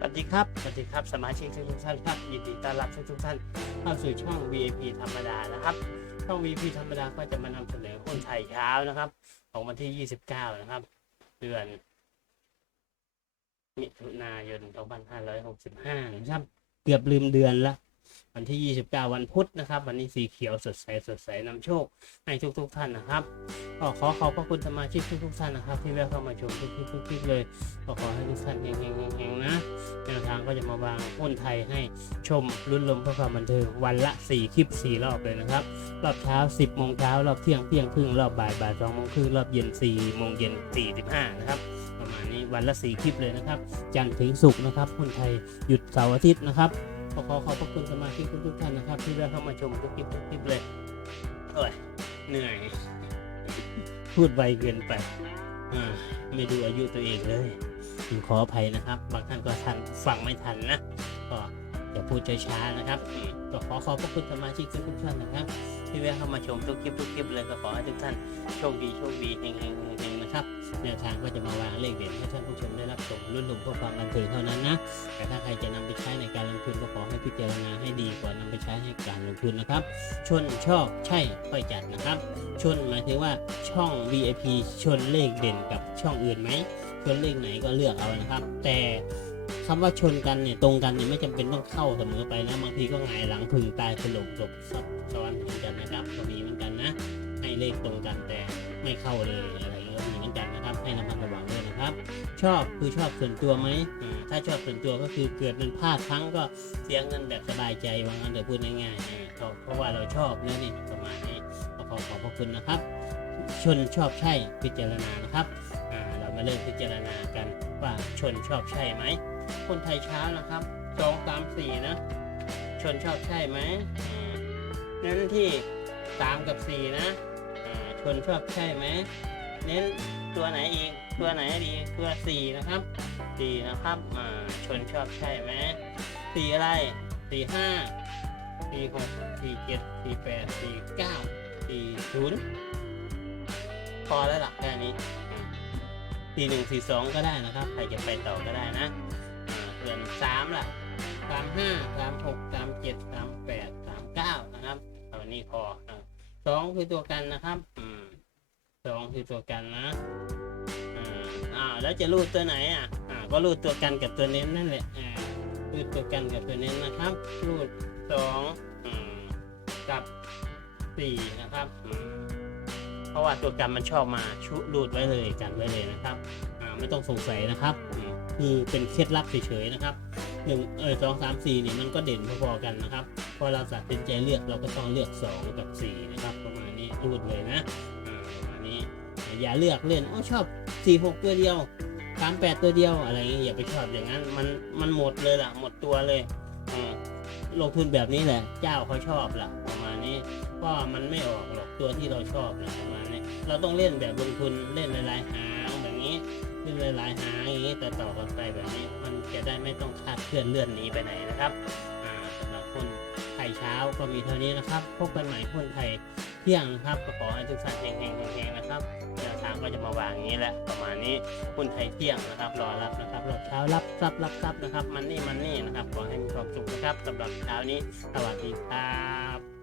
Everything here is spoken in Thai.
สวัสดีครับ สวัสดีครับ สมาชิกทุกท่านครับ ยินดีต้อนรับทุกท่านเข้าสู่ช่อง VIP ธรรมดานะครับ ช่อง VIP ธรรมดาก็จะมานำเสนอหุ้นไทยเช้านะครับ ของวันที่ 29 นะครับ เดือน มิถุนายน 2565 นะครับ เกือบลืมเดือนละ วันที่ 29 วันพุธนะครับ วันนี้สีเขียวสดใสสดใสนำโชค ให้ทุกทุกๆท่านนะครับ ก็ขอขอบพระคุณสมาชิกทุกทุกๆท่านนะครับ ที่แวะเข้ามาชมทุกคลิปทุกคลิปเลยก็ขอให้ทุกท่านเฮงๆๆๆนะแนวทางก็จะมาวางหุ้นไทยให้ชมรุ่นลมเพื่อความบันเทิงวันละ 4 คลิป 4 รอบเลยนะครับ รอบเช้า 10โมงเช้ารอบเที่ยงเที่ยงครึ่งรอบบ่ายบ่าย2โมงครึ่งรอบเย็น4โมงเย็น45นะครับประมาณนี้วันละ 4 คลิปเลยนะครับ จันทร์ถึงศุกร์นะครับหุ้นไทยหยุดเสาร์อาทิตย์นะครับก็ขอขอบพระคุณสมาชิกทุกท่านนะครับ ที่แวะเข้ามาชมทุกคลิปทุกคลิปเลยโอ้ยเหนื่อย พูดไวเกินไปอ่าไม่ดูอายุตัวเองเลยขออภัยนะครับ บางท่านก็ทันฟังไม่ทันนะ ก็จะพูดช้าๆนะครับอืมก็ขอขอบพระคุณสมาชิกทุกๆท่านนะครับ ที่แวะเข้ามาชมทุกคลิปทุกคลิปเลยก็ขอให้ทุกท่านโชคดีโชคดีเฮงๆเฮงๆ นะครับแนวทางก็จะมาวางเลขเด่นให้ท่านผู้ชมได้รับชมรุ่นหลงเพื่อความบันเทิงเท่านั้นนะ แต่ถ้าใครจะนำไปใช้ในการลงทุนก็ขอให้พิจารณาให้ดีก่อนนำไปใช้ให้การลงทุนนะครับ ชนชอบใช่ค่อยจัดนะครับ ชนหมายถึงว่าช่อง VIP ชนเลขเด่นกับช่องอื่นไหมชนเลขไหนก็เลือกเอานะครับ แต่คำว่าชนกันเนี่ยตรงกันเนี่ยไม่จำเป็นต้องเข้าเสมอไปนะบางทีก็หงายหลังพึงตายสลบจบซับซ้อนเหมือนกันนะครับก็มีเหมือนกันนะ ให้เลขตรงกันแต่ไม่เข้าเลย อย่างเงี้ยก็มีเหมือนกันนะครับ ให้ระมัดระวังด้วยนะครับ ชอบคือชอบส่วนตัวไหมถ้าชอบส่วนตัวก็คือเกิดมันพลาดพลั้งก็เสียเงินแบบสบายใจว่างั้นเดี๋ยวพูดง่ายๆอ่าก็เพราะว่าเราชอบนะนี่ประมาณนี้ขอขอบพระคุณนะครับ ชนชอบใช่พิจารณานะครับเรามาเริ่มพิจารณากันว่าชนชอบใช่ไหมคนไทยเช้านะครับสองสามสี่นะ ชนชอบใช่ไหมอ่าเน้นที่สามกับสี่นะชนชอบใช่ไหม เน้นตัวไหนอีก ตัวไหนดี ตัวสี่นะครับสี่นะครับอ่าชนชอบใช่ไหมสี่อะไรสี่ห้าสี่หกสี่เจ็ดสี่แปดสี่เก้าสี่ศูนย์พอแล้วหลักแค่นี้สี่หนึ่งสี่สองก็ได้นะครับ ใครจะไปต่อก็ได้นะอ่าส่วนสามล่ะสามห้าสามหกสามเจ็ดสามแปดสามเก้านะครับเอาอันนี้พอสองคือตัวกันนะครับอื สองคือตัวกันนะอ่าแล้วจะรูดตัวไหนอะอ่าก็รูดตัวกันกับตัวเน้นนั่นแหละอ่ารูดตัวกันกับตัวเน้นนะครับ รูดสองอืมกับสี่นะครับเพราะว่าตัวกันมันชอบมาชุรูดไว้เลยกันไว้เลยนะครับอ่าไม่ต้องสงสัยนะครับคือเป็นเคล็ดลับเฉยๆนะครับหนึ่งเออสองสามสี่เนี่ยมันก็เด่นพอๆกันนะครับพอเราตัดสินใจเลือกเราก็ต้องเลือกสองกับสี่นะครับ ประมาณนี้รูดเลยนะ อย่าเลือกเล่นอ๋อชอบสี่หกตัวเดียวสามแปดตัวเดียวอะไรอย่างเงี้ยอย่าไปชอบอย่างนั้นมันมันหมดเลยล่ะ หมดตัวเลยอืมลงทุนแบบนี้แหละ เจ้าเขาชอบล่ะประมาณนี้เพราะมันไม่ออกหรอกตัวที่เราชอบนะประมาณนี้เราต้องเล่นแบบลงทุนเล่นหลายๆหางแบบนี้เล่นหลายๆหางอย่างนี้แต่ต่อกันไปแบบนี้ มันจะได้ไม่ต้องคาดเคลื่อนเลื่อนหนีไปไหนนะครับอ่าสำหรับคนไทยเช้าก็มีเท่านี้นะครับ พบกันใหม่คนไทย เที่ยงนะครับก็ขอให้ทุกท่านเฮงๆๆๆนะครับแนวทางก็จะมาวางอย่างนี้แหละประมาณนี้หุ้นไทยเที่ยงนะครับ รอรับนะครับรอบเช้ารับทรัพย์รับทรัพย์นะครับมันนี่มันนี่นะครับขอให้มีความสุขนะครับสำหรับเช้านี้สวัสดีครับ